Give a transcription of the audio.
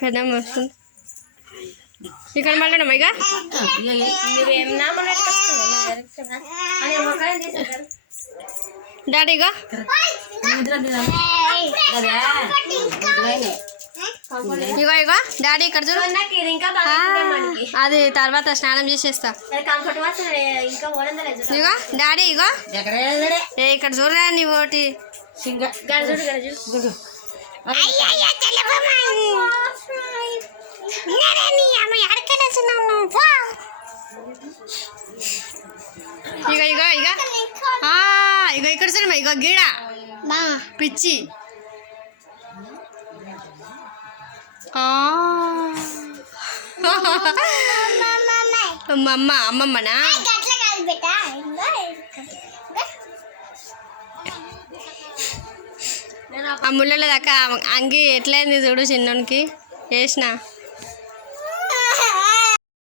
పెద్దమ్మ వస్తుంది ఇక్కడ మాట్లాడమ్మా ఇక డాడీ ఇగో ఇగో ఇగో డాడీ ఇక్కడ చూడు అది తర్వాత స్నానం చేసేస్తా ఇగో డాడీ ఇగో ఇక్కడ చూడరా నీ ఓటి ఇగో ఇగో ఇగో ఇగో ఇక్కడ చూడమ్మా ఇగో గీడ పిచ్చి అమ్మమ్మ అమ్మమ్మనా ఆ ముళ్ళలో దాకా అంగి ఎట్లయింది చూడు చిన్నోనికి వేసిన